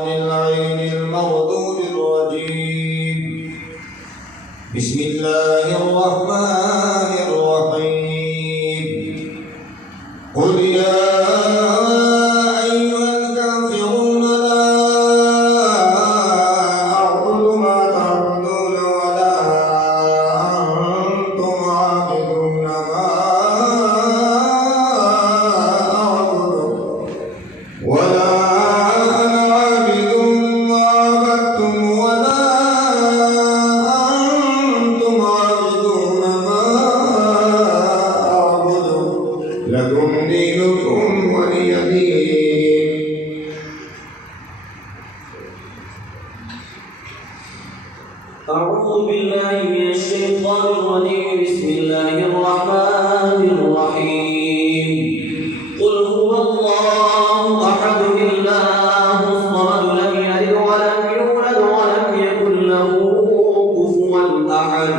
اللعين المغضوب الرجيم. بسم الله الرحمن الرحيم. قل يا أيها الكافرون لا أعبد ما تعبدون ولا أنتم عابدون ما أعبد ولا لكم دينكم ولي دين. أعوذ بالله من الشيطان الرجيم. بسم الله الرحمن الرحيم. قل هو الله أحد الله الصمد لم يلد ولم يولد ولم يكن له كفوا أحد.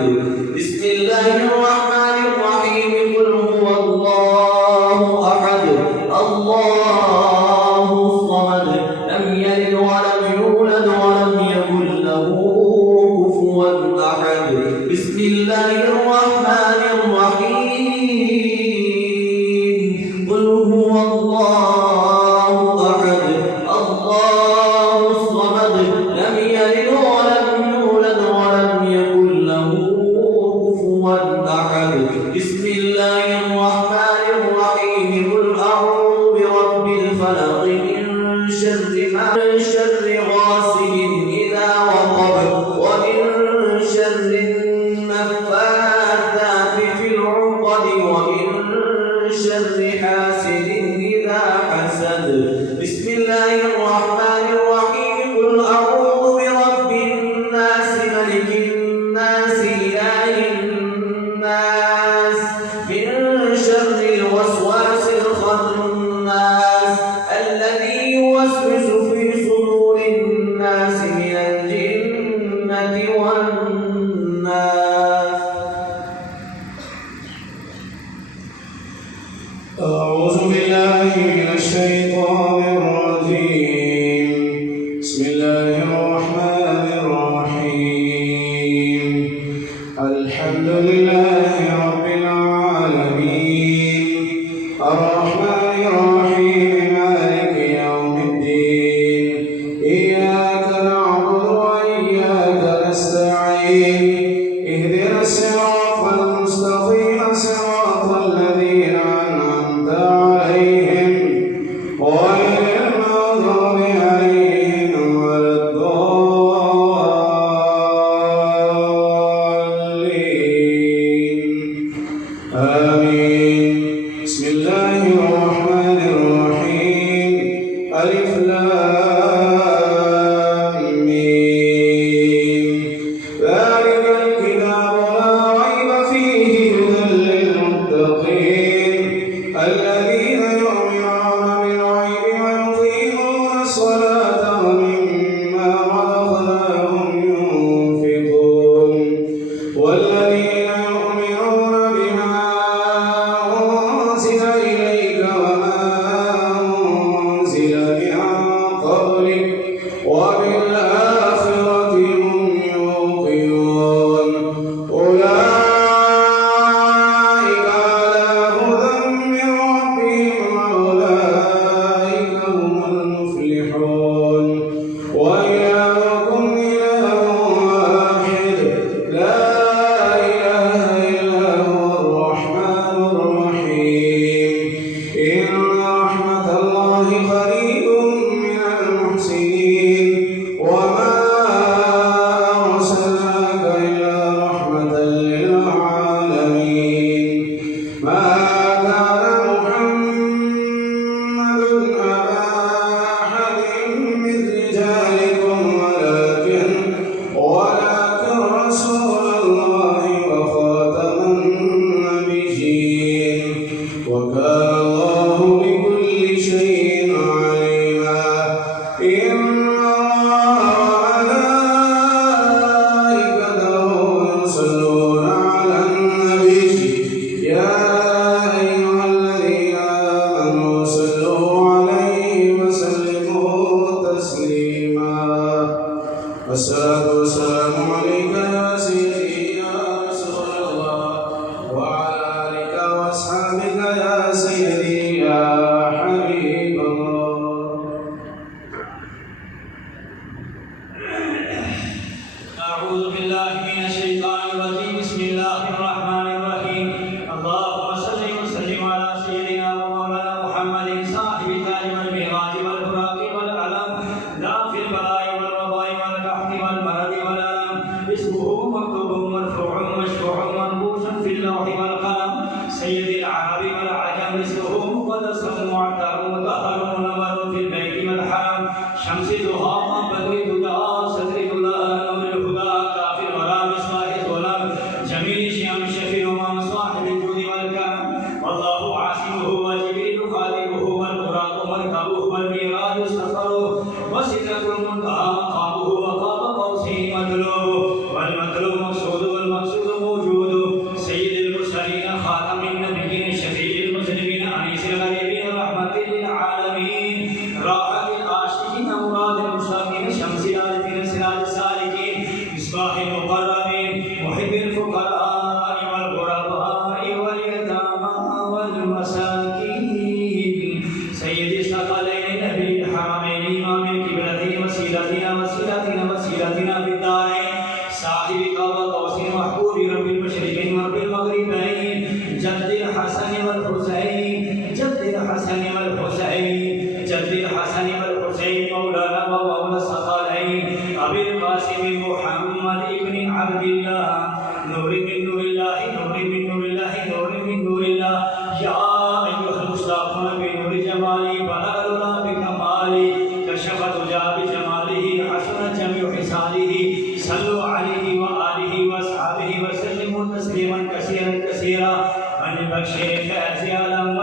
بسم الله الرحمن الرحيم. قل هو الله الله الصمد لم يلد ولم يولد ولم يكن له كفوا أحد. بسم الله الرحمن الرحيم. قل هو الله أحد الله الصمد لم يلد ولم يولد ولم يكن له كفوا أحد. بسم الله الرحمن الرحيم. قل أعوذ برب الفلق من شر غاسق إذا وقب ومن شر النفاثات في العقد ومن شر حاسد إذا حسد. بسم الله الرحمن الرحيم. قل أعوذ برب الناس ملك الناس إله الناس من شر الوسواس الخناس الذي يوسوس في صدور الناس من الجنة والناس. أعوذ بالله من الشيطان الرجيم. بسم الله الرحمن الرحيم. الحمد لله رب العالمين الرحمن الرحيم مالك يوم الدين. إياك نعبد وإياك نستعين. اهدنا الصراط المستقيم صراط الذين أنعمت عليهم غير المغضوب عليهم ولا الضالين. آمين. بسم الله الرحمن الرحيم. ألف لام ميم. ذلك الكتاب لا ريب فيه هدى للمتقين الذين يؤمنون بالغيب ويقيمون الصلاة ومما رزقناهم ينفقون والذين يؤمنون بما أنزل إليك وما أنزل من قبلك وبالآخرة هم يوقنون. أولئك على هدى من ربهم وأولئك هم المفلحون. وإلهكم إله واحد لا إله إلا هو الرحمن الرحيم. إن رحمة الله قريب من المحسنين. وما أرسلناك إلا رحمة للعالمين. ما كان محمد أبا أحد من رجالكم ولكن رسول الله وخاتم النبيين. وكان الله بكل شيء عليما. إن الله وملائكته يصلون على النبي. يا أيها الذين آمنوا صلوا عليه وسلموا تسليما. تسليما. والصلاة والسلام عليك يا سيدي يا رسول الله وعلى آلك وأصحابك يا سيدي يا حبيب الله. أعوذ بالله من الشيطان الرجيم. بسم الله الرحمن الرحيم. اللهم صل وسلم على سيدنا ومولانا محمد صاحب التاج والمعراج والبراق والعلم دافع البلاء والوباء والقحط والمرض والألم. اسمه مكتوب مرفوع مشفوع منبوش في اللوح والقلم. سيد العرب والعجم. اسمه مقدس معطر مطهر منور في البيت والحرم. شمس ضحى بدر الهدى صدر الله نور الهدى كافي الورى مصباح الظلام جميل شيم شفيع امام صاحب الجود والكرم. والله عاصمه وجبريل خادمه والبراق مركبه والميراج سفره وسدرة المنتهى مقامه وقاب قوسين مطلوبه والمطلوب مقصود والمقصود موجود. سيد المرسلين خاتم النبيين شفيع المسلمين انيس الغريبين رحمة للعالمين راحة العاشقين مراد المشتاقين شمس العارفين سراج السالكين مصباح المقربين محب الفقراء والغرباء واليتامى والمساكين. سيد الثقلين نبي الحرمين امام القبلتين وسيلتنا وسيلتنا وسيلتنا في الدارين صاحب قاب قوسين محبوب رب المشرقين ورب المغربين جد الحسن والحسين جد الحسن والحسين جد الحسن والحسين مولانا ومولى الثقلين ابي القاسم محمد ابن عبد الله نور من نور الله نور من نور الله نور من نور الله. يا ايها المشتاقون بنور جمالي بلغ العلا بكمالي كشف دجى بجماله حسن جميع حسانه. صلوا عليه واله واصحابه وسلموا تسليما كثيرا كثيرا. من بخشي فاتي عالم